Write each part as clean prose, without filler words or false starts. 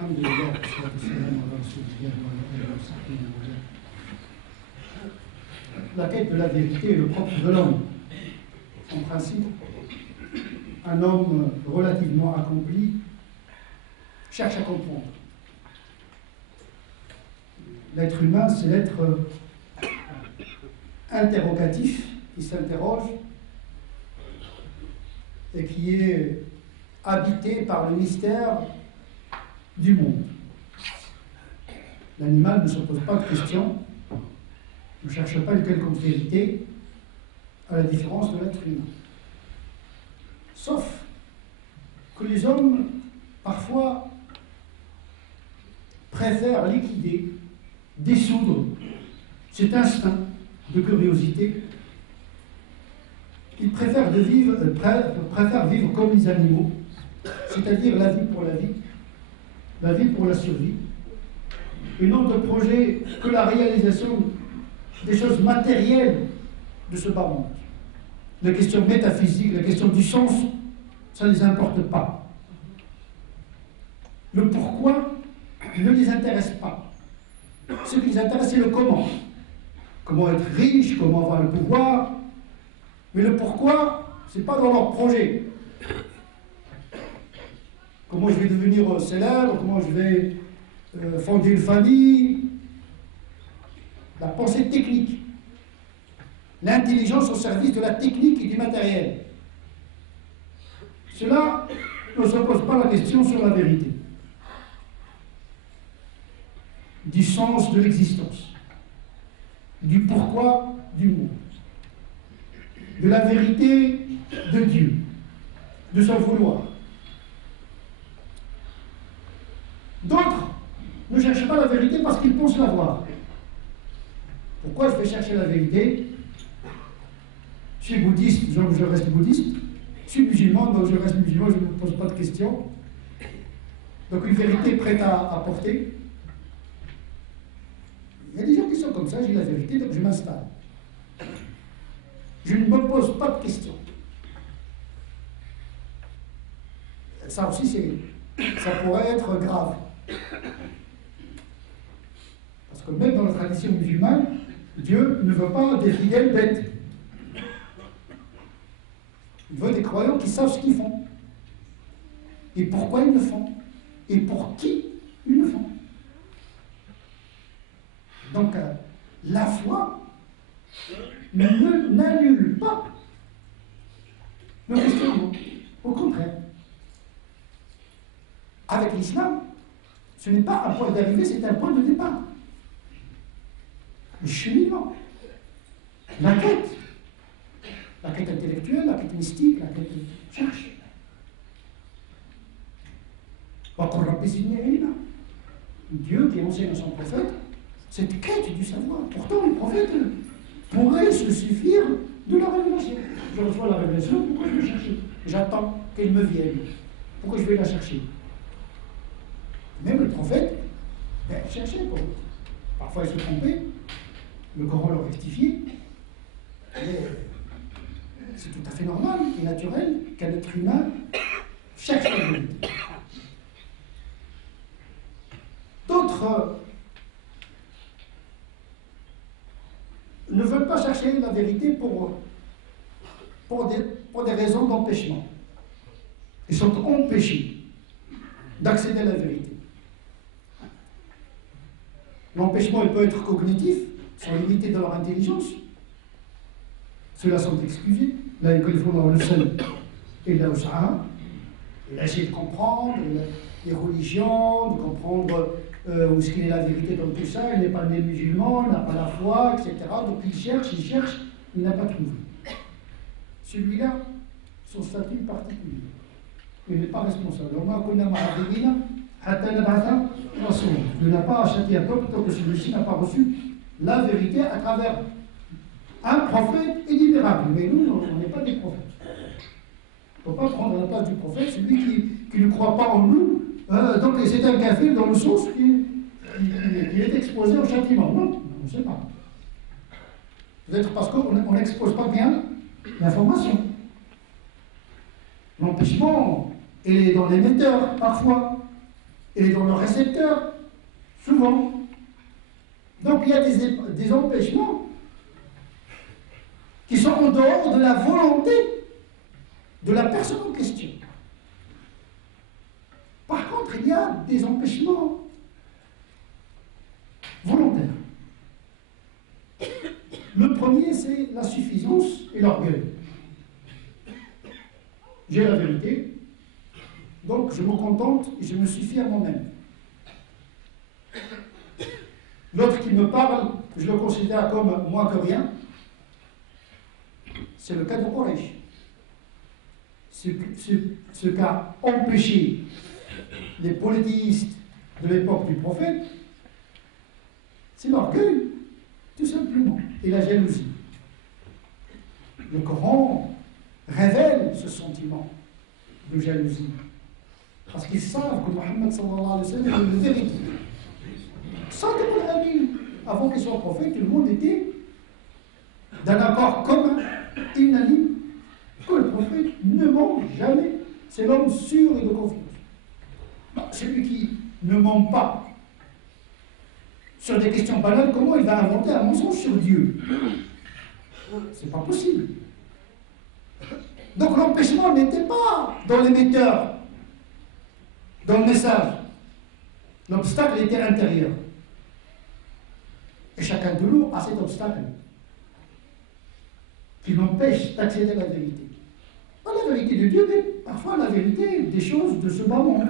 الحمد لله والصلاة والسلام على رسول الله وعلى آله وصحبه وسلم. La quête de la vérité est le propre de l'homme. En principe, un homme relativement accompli cherche à comprendre. L'être humain, c'est l'être interrogatif qui s'interroge et qui est habité par le mystère du monde. L'animal ne se pose pas de questions, ne cherche pas une quelconque vérité, à la différence de l'être humain. Sauf que les hommes, parfois, préfèrent liquider, dissoudre cet instinct de curiosité. Ils préfèrent vivre comme les animaux, c'est-à-dire la vie pour la vie pour la survie, et non de projet que la réalisation des choses matérielles de ce bas monde. Les questions métaphysiques, les questions du sens, ça ne les importe pas. Le pourquoi ne les intéresse pas. Ce qui les intéresse, c'est le comment. Comment être riche, comment avoir le pouvoir. Mais le pourquoi, ce n'est pas dans leur projet. Comment je vais devenir célèbre, comment je vais fonder une famille. La pensée technique. L'intelligence au service de la technique et du matériel. Cela ne se pose pas la question sur la vérité. Du sens de l'existence. Du pourquoi du monde. De la vérité de Dieu. De son vouloir. D'autres ne cherchent pas la vérité parce qu'ils pensent l'avoir. Pourquoi je vais chercher la vérité? Je suis bouddhiste, donc je reste bouddhiste. Je suis musulman, donc je reste musulman, je ne me pose pas de questions. Donc une vérité prête à porter. Il y a des gens qui sont comme ça, j'ai la vérité, donc je m'installe. Je ne me pose pas de questions. Ça aussi, ça pourrait être grave. Parce que même dans la tradition musulmane, Dieu ne veut pas des fidèles bêtes. Il veut des croyants qui savent ce qu'ils font. Et pourquoi ils le font. Et pour qui ils le font. Donc, la foi n'annule pas le questionnement. Au contraire. Avec l'islam, ce n'est pas un point d'arrivée, c'est un point de départ. Le cheminement. La quête. La quête intellectuelle, la quête mystique, la quête de cherche. Dieu qui enseigne à son prophète cette quête du savoir. Pourtant, les prophètes pourraient se suffire de la révélation. Je reçois la révélation, pourquoi je vais chercher? J'attends qu'elle me vienne. Pourquoi je vais la chercher? Même le prophète, cherchait. Parfois, il se trompait. Le Coran le rectifiait. C'est tout à fait normal et naturel qu'un être humain cherche la vérité. D'autres ne veulent pas chercher la vérité pour des raisons d'empêchement. Ils sont empêchés d'accéder à la vérité. L'empêchement, il peut être cognitif, sont limités dans leur intelligence. Ceux-là sont excusés. Là, il faut avoir le seul. Et là, il a essayé de comprendre les religions, de comprendre où est-ce qu'il est la vérité dans tout ça. Il n'est pas né musulman, il n'a pas la foi, etc. Donc il cherche, il n'a pas trouvé. Celui-là, son statut particulier. Il n'est pas responsable. Il n'a pas châtié un peuple tant que celui-ci n'a pas reçu la vérité à travers un prophète et des miracles. Mais nous, on n'est pas des prophètes. Il ne faut pas prendre la place du prophète, celui qui ne croit pas en nous. Donc c'est un kafir dans le sens qu'il est exposé au châtiment. Non, on ne sait pas. Peut-être parce qu'on n'expose pas bien l'information. L'empêchement est dans l'émetteur, parfois. Elle est dans le récepteur, souvent. Donc il y a des empêchements qui sont en dehors de la volonté de la personne en question. Par contre, il y a des empêchements volontaires. Le premier, c'est la suffisance et l'orgueil. J'ai la vérité, donc je me contente et je me suffis à moi-même. L'autre qui me parle, je le considère comme moins que rien. C'est le cas de Quraysh. Ce qu'a empêché les polythéistes de l'époque du prophète, c'est l'orgueil, tout simplement, et la jalousie. Le Coran révèle ce sentiment de jalousie, parce qu'ils savent que Mohammed sallallahu alayhi wa sallam est le vérité. Sans que avant qu'il soit prophète, tout le monde était d'un accord commun, unanime, que le prophète ne ment jamais. C'est l'homme sûr et de confiance. Celui qui ne ment pas sur des questions banales, comment il va inventer un mensonge sur Dieu? C'est pas possible. Donc l'empêchement n'était pas dans l'émetteur, dans le message. L'obstacle était intérieur. Et chacun de nous a cet obstacle qui l'empêche d'accéder à la vérité. Pas la vérité de Dieu, mais parfois la vérité des choses de ce bas monde.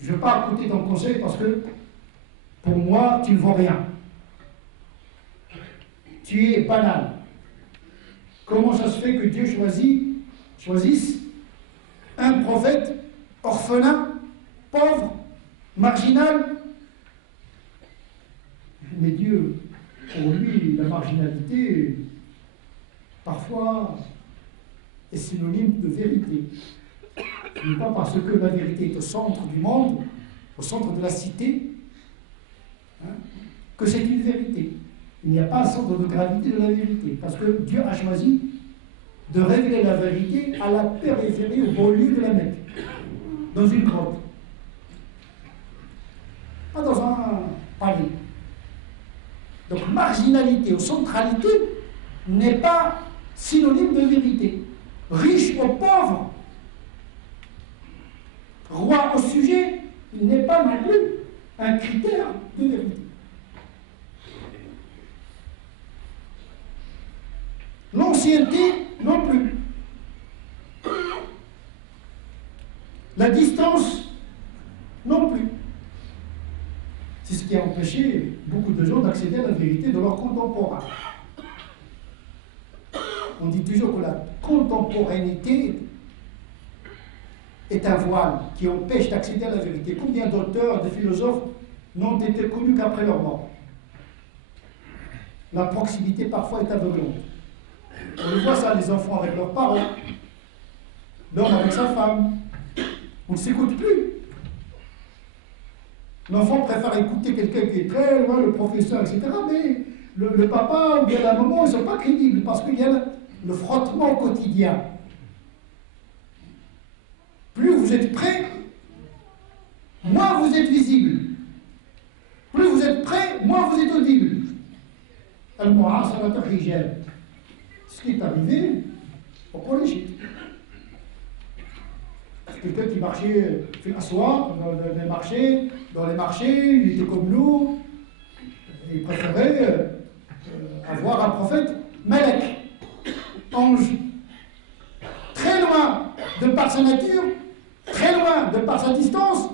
Je ne veux pas écouter ton conseil parce que pour moi, tu ne vaux rien. Tu es banal. Comment ça se fait que Dieu choisisse un prophète orphelin, pauvre, marginal? Mais Dieu, pour lui, la marginalité, parfois, est synonyme de vérité. Ce n'est pas parce que la vérité est au centre du monde, au centre de la cité, que c'est une vérité. Il n'y a pas un centre de gravité de la vérité, parce que Dieu a choisi de révéler la vérité à la périphérie, au beau lieu de la Mecque, dans une grotte, pas dans un palais. Donc marginalité ou centralité n'est pas synonyme de vérité. Riche ou pauvre, roi au sujet, il n'est pas non plus un critère de vérité. L'ancienneté non plus. La distance non plus. C'est ce qui a empêché beaucoup de gens d'accéder à la vérité de leurs contemporains. On dit toujours que la contemporanéité est un voile qui empêche d'accéder à la vérité. Combien d'auteurs, de philosophes n'ont été connus qu'après leur mort? La proximité parfois est aveuglante. On le voit ça, les enfants avec leurs parents, l'homme avec sa femme. On ne s'écoute plus. L'enfant préfère écouter quelqu'un qui est très loin, le professeur, etc. Mais le papa ou bien la maman, ils ne sont pas crédibles parce qu'il y a le frottement quotidien. Plus vous êtes près, moins vous êtes visible. Plus vous êtes près, moins vous êtes audible. Al-mu'asaratu hijab. Ce qui est arrivé au Quraysh. Quelqu'un qui marchait dans les marchés, il était comme nous, il préférait avoir un prophète Malek, ange, très loin de par sa nature, très loin de par sa distance,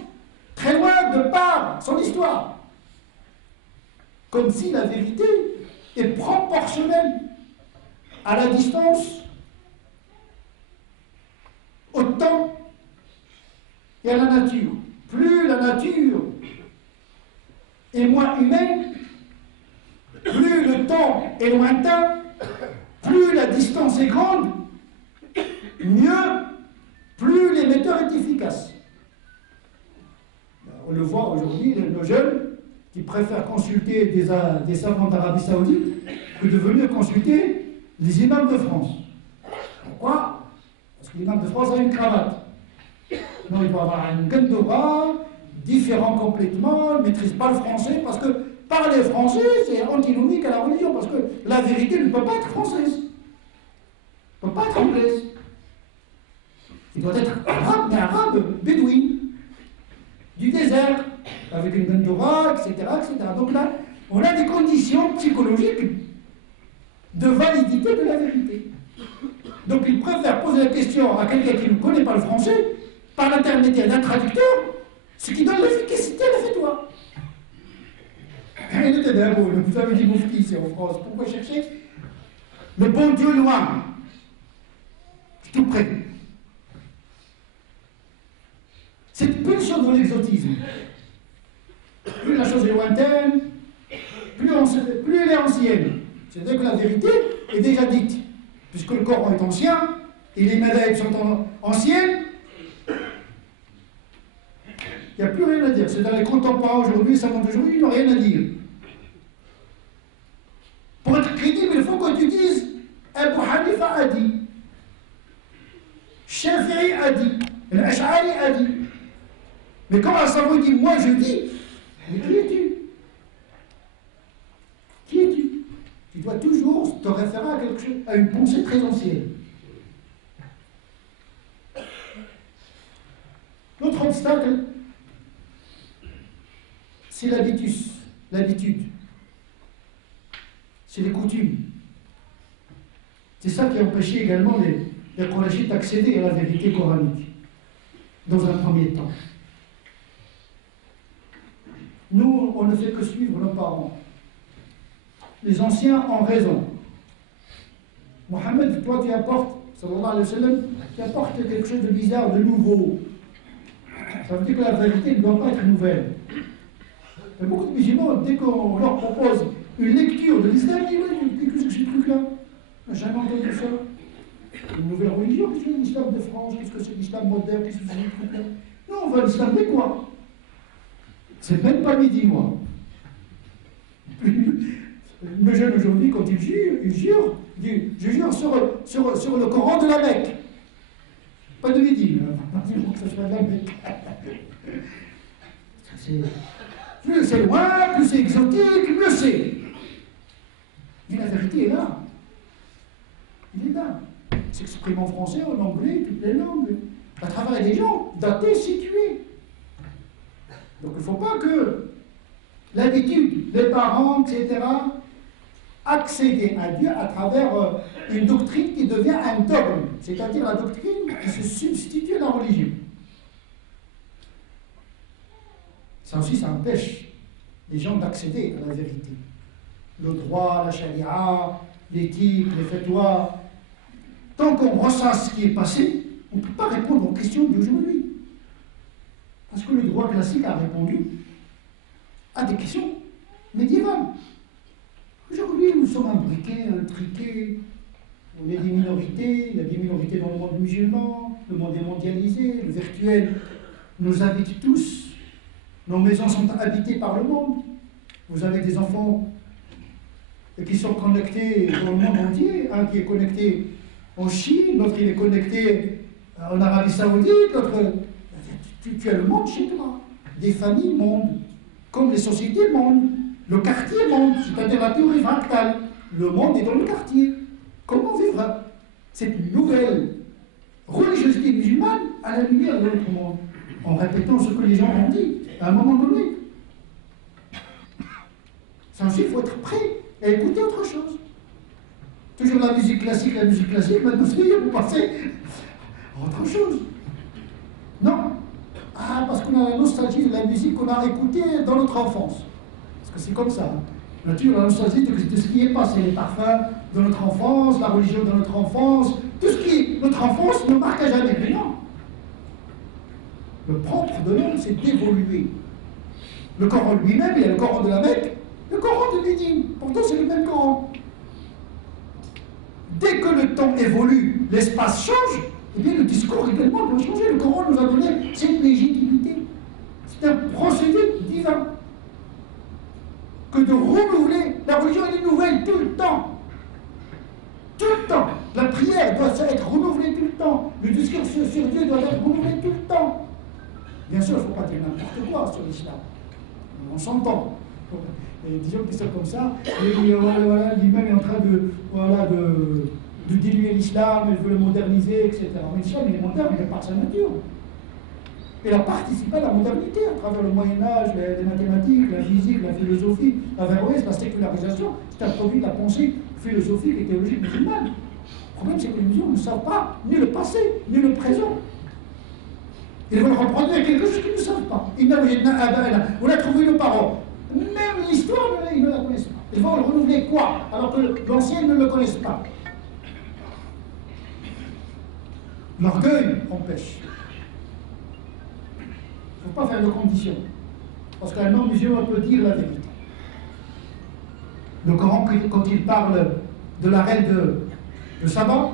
très loin de par son histoire. Comme si la vérité est proportionnelle à la distance, au temps et à la nature. Plus la nature est moins humaine, plus le temps est lointain, plus la distance est grande, mieux, plus l'émetteur est efficace. On le voit aujourd'hui, nos jeunes qui préfèrent consulter des savants d'Arabie Saoudite que de venir consulter les imams de France. Pourquoi? Parce que l'imam de France a une cravate. Non, il doit avoir une gandora, différent complètement, ne maîtrise pas le français, parce que parler français, c'est antinomique à la religion, parce que la vérité ne peut pas être française, ne peut pas être anglaise. Il doit être arabe, mais arabe, bédouin, du désert, avec une bandora, etc., etc. Donc là, on a des conditions psychologiques de validité de la vérité. Donc il préfère poser la question à quelqu'un qui ne connaît pas le français, par l'intermédiaire d'un traducteur, ce qui donne l'efficacité de la fatwa. Vous avez dit moufti ici en France, pourquoi chercher le bon Dieu loin? Tout près. C'est plus chose de l'exotisme. Plus la chose est lointaine, plus elle est ancienne. C'est-à-dire que la vérité est déjà dite. Puisque le Coran est ancien, et les madhhabs sont anciennes, il n'y a plus rien à dire. C'est dans les contemporains aujourd'hui, les savants d'aujourd'hui, ils n'ont rien à dire. Pour être crédible, il faut que tu dises Abu Hanifa a dit, Shafi'i a dit, Al-Ash'ari a dit. Mais quand un savant dit moi je dis, mais qui es-tu? Qui es-tu? Tu dois toujours te référer à quelque chose, à une pensée très ancienne. L'autre obstacle, c'est l'habitude. C'est les coutumes. C'est ça qui a empêché également les Qurayshites d'accéder à la vérité coranique, dans un premier temps. Nous, on ne fait que suivre nos parents. Les anciens ont raison. Mohammed, toi tu apportes, sallallahu alayhi wa sallam, tu apportes quelque chose de bizarre, de nouveau. Ça veut dire que la vérité ne doit pas être nouvelle. Il y a beaucoup de musulmans, dès qu'on leur propose une lecture de l'islam, ils disent qu'est-ce que c'est ce truc-là? On n'a jamais entendu ça. Une nouvelle religion, qu'est-ce que c'est l'islam de France? Qu'est-ce que c'est l'islam moderne? Qu'est-ce que c'est ce truc-là? Non, on va l'islam de quoi? C'est même pas midi, moi. Le jeune aujourd'hui, quand il jure, je jure sur le Coran de la Mecque. Pas de midi, que ça soit de la Mecque. Plus c'est loin, plus c'est exotique, mieux c'est. Mais la vérité est là. Il est là. Il s'exprime en français, en anglais, toutes les langues. À travers des gens datés, situés. Donc il ne faut pas que l'habitude des parents, etc., accéder à Dieu à travers une doctrine qui devient un dogme, c'est-à-dire la doctrine qui se substitue à la religion. Ça aussi, ça empêche les gens d'accéder à la vérité. Le droit, la charia, l'éthique, les fatwas. Tant qu'on ressasse ce qui est passé, on ne peut pas répondre aux questions d'aujourd'hui. Parce que le droit classique a répondu à des questions médiévales. Aujourd'hui, nous sommes imbriqués, intriqués. On est des minorités, il y a des minorités dans le monde musulman, le monde est mondialisé, le virtuel nous habite tous. Nos maisons sont habitées par le monde. Vous avez des enfants qui sont connectés dans le monde entier. Un qui est connecté en Chine, l'autre il est connecté en Arabie Saoudite, l'autre... Tu as le monde chez toi. Des familles mondes, comme les sociétés mondes, le quartier monde, c'est-à-dire la théorie fractale. Le monde est dans le quartier. Comment vivre cette nouvelle religiosité musulmane à la lumière de notre monde, en répétant ce que les gens ont dit à un moment donné? Ça aussi, il faut être prêt à écouter autre chose. Toujours la musique classique, maintenant vous passez à autre chose. Non. Ah, parce qu'on a la nostalgie de la musique qu'on a écoutée dans notre enfance. Parce que c'est comme ça. On a toujours la nostalgie de ce qui est passé, les parfums de notre enfance, la religion de notre enfance, tout ce qui est notre enfance ne marque à jamais. Mais non. Le propre de l'homme, c'est d'évoluer. Le Coran lui-même, il y a le Coran de la Mecque, le Coran de Médine. Pourtant, c'est le même Coran. Dès que le temps évolue, l'espace change, eh bien, le discours également doit changer. Le Coran nous a donné cette légitimité. C'est un procédé divin. Que de renouveler. La religion est nouvelle tout le temps. Tout le temps. La prière doit être renouvelée tout le temps. Le discours sur Dieu doit être renouvelé tout le temps. Bien sûr, il ne faut pas dire n'importe quoi sur l'islam. On s'entend. Et des gens qui sont comme ça, et voilà, lui-même est en train de diluer l'islam, il veut le moderniser, etc. Mais l'islam, il est moderne, il est par sa nature. Il a participé à la modernité à travers le Moyen-Âge, les mathématiques, la physique, la philosophie, l'Averroès, la sécularisation. C'est un produit de la pensée philosophique et théologique musulmane. Le problème, c'est que les musulmans ne savent pas ni le passé, ni le présent. Ils veulent reproduire quelque chose qu'ils ne savent pas. On a trouvé le parole. Même l'histoire, ils ne la connaissent pas. Ils vont renouveler quoi? Alors que l'ancien ne le connaissent pas. L'orgueil empêche. Il ne faut pas faire de conditions. Parce qu'un homme musulman peut dire la vérité. Le Coran, quand il parle de la reine de Saba,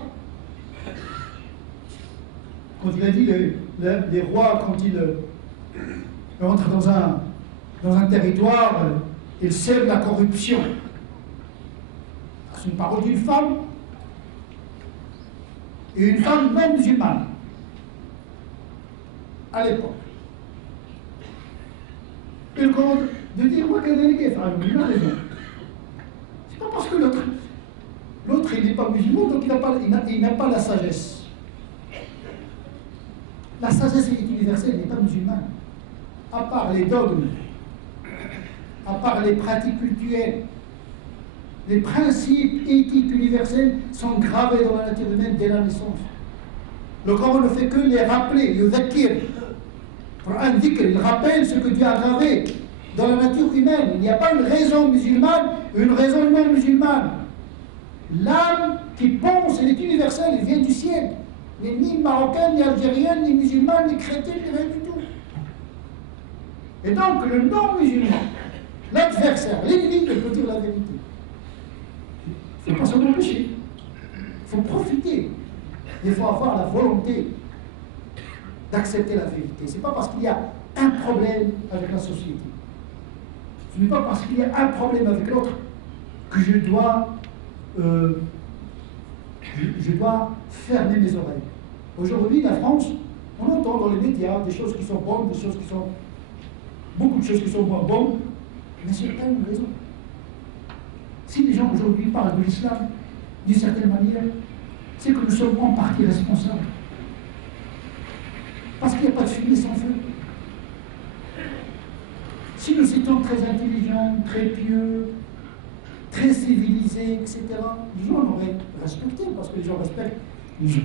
quand il a dit les rois, quand ils entrent dans un territoire, ils sèment la corruption. C'est une parole d'une femme, et une femme même musulmane, à l'époque. Et le Coran de dire, moi, qu'elle est déléguée, il a raison. C'est pas parce que l'autre, il n'est pas musulman, donc il n'a pas la sagesse. La sagesse est universelle, elle n'est pas musulmane. À part les dogmes, à part les pratiques cultuelles, les principes éthiques universels sont gravés dans la nature humaine dès la naissance. Le Coran ne fait que les rappeler, le dhakir. Pour un dhikr, il rappelle ce que Dieu a gravé dans la nature humaine. Il n'y a pas une raison musulmane et une raison non musulmane. L'âme qui pense, elle est universelle, elle vient du ciel. Elle n'est ni marocaine, ni algérienne, ni musulmane, ni chrétienne, ni rien du tout. Et donc, le non-musulman, l'adversaire, l'ennemi, il peut dire la vérité. Il ne faut pas s'en empêcher. Il faut profiter. Il faut avoir la volonté d'accepter la vérité. Ce n'est pas parce qu'il y a un problème avec la société. Ce n'est pas parce qu'il y a un problème avec l'autre que je dois fermer mes oreilles. Aujourd'hui, la France, on entend dans les médias des choses qui sont bonnes, des choses qui sont... beaucoup de choses qui sont moins bonnes, mais c'est pas une raison. Si les gens aujourd'hui parlent de l'islam d'une certaine manière, c'est que nous sommes en partie responsables. Parce qu'il n'y a pas de fumée sans feu. Si nous étions très intelligents, très pieux, très civilisés, etc., les gens l'auraient respecté, parce que les gens respectent les gens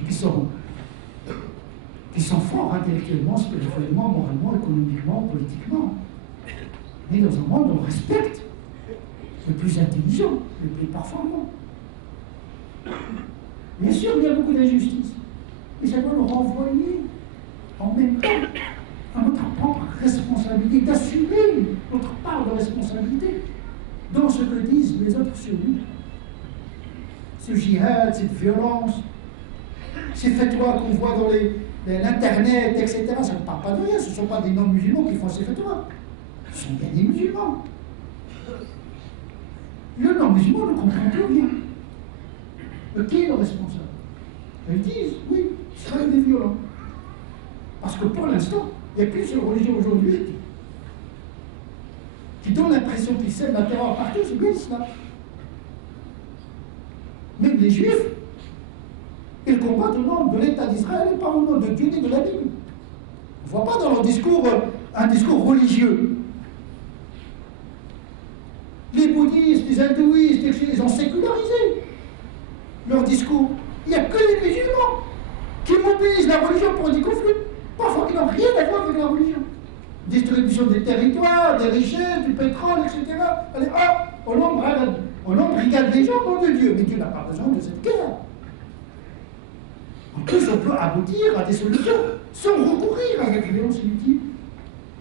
qui sont forts intellectuellement, spirituellement, moralement, économiquement, politiquement. Mais dans un monde, on respecte le plus intelligent, le plus performant. Bien sûr, il y a beaucoup d'injustice, mais ça doit nous renvoyer en même temps à notre propre responsabilité, d'assumer notre part de responsabilité dans ce que disent les autres sur nous. Ce djihad, cette violence, ces fatwas qu'on voit dans l'Internet, etc., ça ne parle pas de rien, ce ne sont pas des non-musulmans qui font ces fatwas. Ce sont bien des musulmans. Le non-musulman ne comprend plus rien. Qui est le responsable? Ils disent, oui, Israël est violent. Parce que pour l'instant, il y a plusieurs religions aujourd'hui qui donnent l'impression qu'ils sèment la terreur partout, c'est bien l'islam. Même les juifs, ils combattent au nom de l'État d'Israël et pas au nom de Dieu ni de la Bible. On ne voit pas dans leur discours un discours religieux. Les bouddhistes, les hindouistes, ils ont sécularisé leur discours. Il n'y a que les musulmans qui mobilisent la religion pour des conflits, parfois qui n'ont rien à voir avec la religion. Distribution des territoires, des richesses, du pétrole, etc. Allez, hop, on embrigade les gens au nom de Dieu. Mais Dieu n'a pas besoin de cette guerre. En plus, on peut aboutir à des solutions sans recourir à cette violence inutile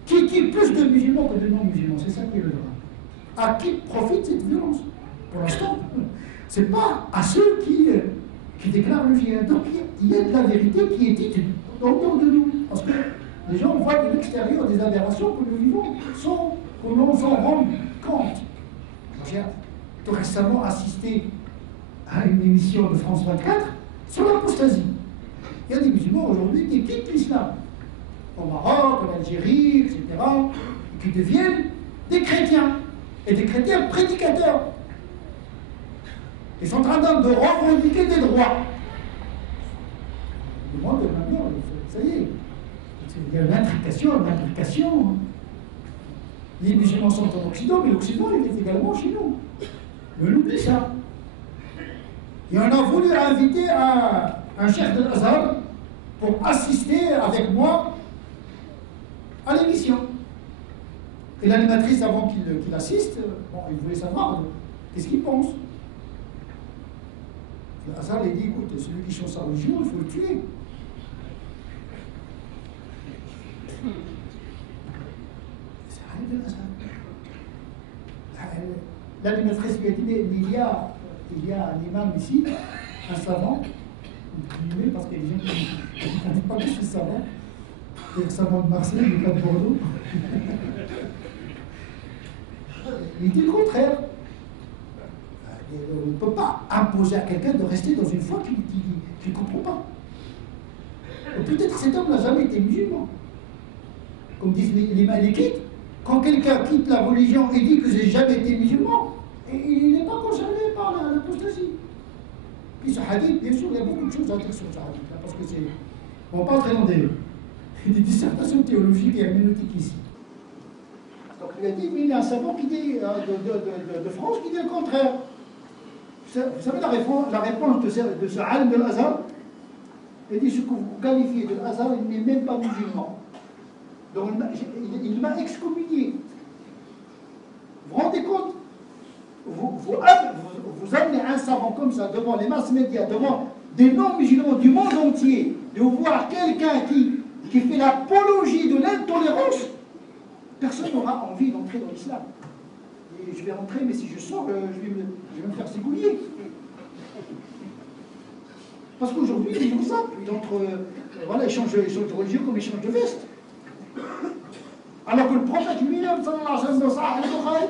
qui tue plus de musulmans que de non-musulmans. C'est ça qui est le drame. À qui profite cette violence? Pour l'instant, ce n'est pas à ceux qui déclarent le djihad. Donc il y a de la vérité qui est dite autour de nous. Parce que les gens voient de l'extérieur des aberrations que nous vivons sans qu'on s'en rende compte. J'ai tout récemment assisté à une émission de France 24 sur l'apostasie. Il y a des musulmans aujourd'hui qui quittent l'islam. au Maroc, en Algérie, etc., et qui deviennent des chrétiens, et des chrétiens prédicateurs. Ils sont en train de revendiquer des droits. Le monde maintenant, ça y est, il y a une intrication. Les musulmans sont en Occident, mais l'Occident il est également chez nous. On oublie ça. Et on a voulu inviter un chef de l'Azhar pour assister avec moi à l'émission. Et l'animatrice, avant qu'il assiste, bon, il voulait savoir qu'est-ce qu'il pense. L'Azhar lui dit, écoute, celui qui change sa religion, il faut le tuer. C'est rien de l'Azhar. L'animatrice lui a dit, mais il y a un imam ici, un savant, parce qu'il y a des gens qui ne disent pas que je suis savant, et le savant de Marseille, mais pas de Bordeaux. Il dit le contraire. On ne peut pas imposer à quelqu'un de rester dans une foi qu'il ne comprend pas. Peut-être que cet homme n'a jamais été musulman. Comme disent les malékites, quand quelqu'un quitte la religion et dit que j'ai jamais été musulman, il n'est pas concerné par l'apostasie. Puis ce hadith, bien sûr, il y a beaucoup de choses à dire sur ce hadith, parce que c'est. On ne va pas entrer dans des dissertations théologiques et herméneutiques ici. Donc il a dit, mais il y a un savant qui dit, de France qui dit le contraire. Vous savez la réponse de ce alim de l'Azhar? Il dit, ce que vous qualifiez de l'Azhar, il n'est même pas musulman. Donc il m'a excommunié. Vous vous rendez compte? Vous amenez un savant comme ça devant les masses médias, devant des non-musulmans du monde entier, de voir quelqu'un qui fait l'apologie de l'intolérance, personne n'aura envie d'entrer dans l'islam. Et je vais rentrer, mais si je sors, je vais me faire ségouiller. Parce qu'aujourd'hui, ils font ça. Voilà, ils changent de religion comme ils changent de veste. Alors que le prophète lui-même, sallallahu alayhi wa sallam,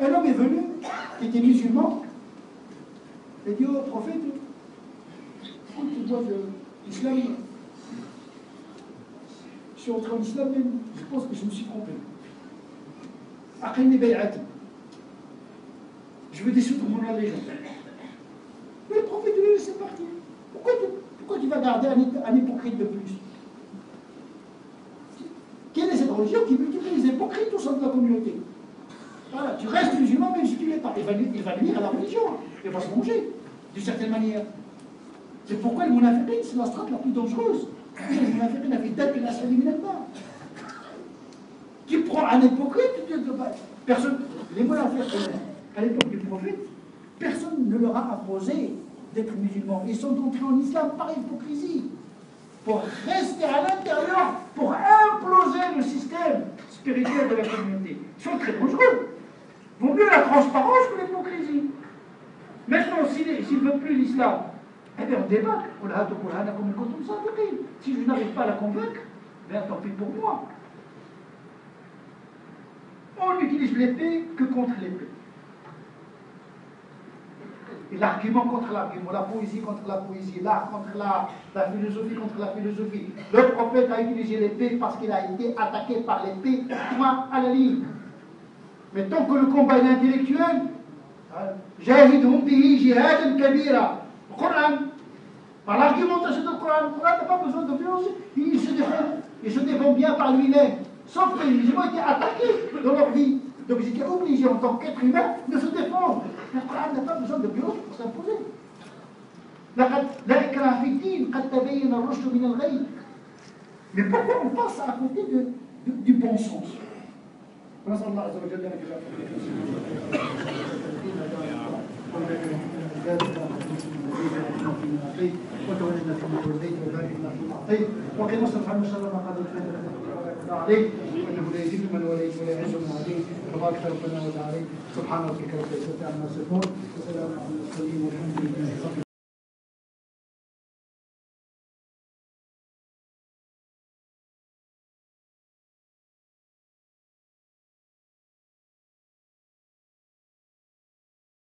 un homme est venu, qui était musulman, et dit au prophète, quand tu vois l'islam, je suis entré en islam, même, je pense que je me suis trompé. Je veux dissoudre mon allégeance. Mais le prophète lui laissé partir. Pourquoi tu vas garder un hypocrite de plus? Quelle est cette religion qui multiplie les hypocrites au sein de la communauté? Voilà, tu restes musulman même si tu ne l'es pas. Il va venir à la religion. Il va se manger, d'une certaine manière. C'est pourquoi le munafiqin, c'est la strate la plus dangereuse. Le munafiqin a fait date de la salimine là-bas. Tu prends un hypocrite, personne. Les munafiqin, à l'époque du prophète, personne ne leur a imposé d'être musulmans. Ils sont entrés en islam par hypocrisie. Pour rester à l'intérieur, pour imploser le système spirituel de la communauté. Ils sont très dangereux. Vaut mieux la transparence que l'hypocrisie. Maintenant, s'il ne veut plus l'islam, eh bien on débat. Si je n'arrive pas à la convaincre, bien tant pis pour moi. On n'utilise l'épée que contre l'épée. Et l'argument contre l'argument, la poésie contre la poésie, l'art contre l'art, la philosophie contre la philosophie. Le prophète a utilisé l'épée parce qu'il a été attaqué par l'épée, point à la ligne. Mais tant que le combat est intellectuel, Jahidhum bihi jihadan kabira. Le Coran, par l'argumentation du Coran, le Coran n'a pas besoin de violence, il se défend bien par lui-même. Sauf que les musulmans étaient attaqués dans leur vie. Donc ils étaient obligés en tant qu'être humain de se défendre. Le Coran n'a pas besoin de violence pour s'imposer. Mais pourquoi on passe à côté du bon sens? نسأل الله عز وجل أن وتولنا فيما توليت وبارك لنا فيما أعطيت وقنا واصرف عنا شر ما قضيت فإنك عليك وإنه لا يذل من وليت ولا يعز من عليك تبارك ربنا وتعالى سبحان ربك رب العزة عما يصفون وسلام على المرسلين والحمد لله رب العالمين.